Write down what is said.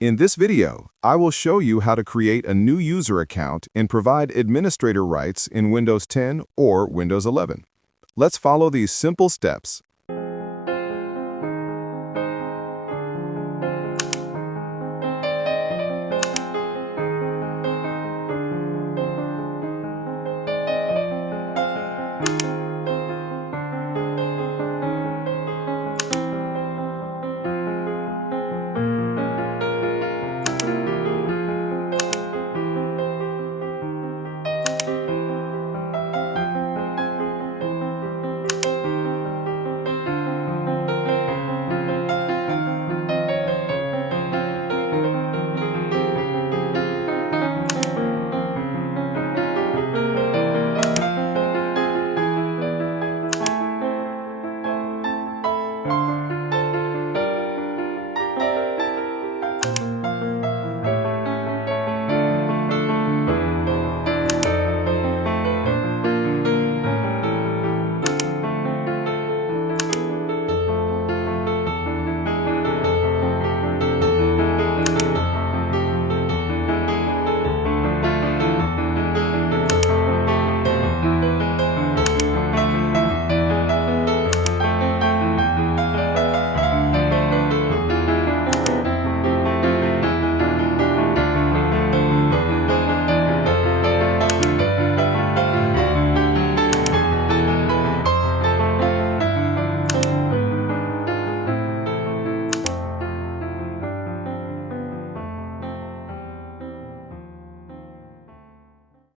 In this video, I will show you how to create a new user account and provide administrator rights in Windows 10 or Windows 11. Let's follow these simple steps.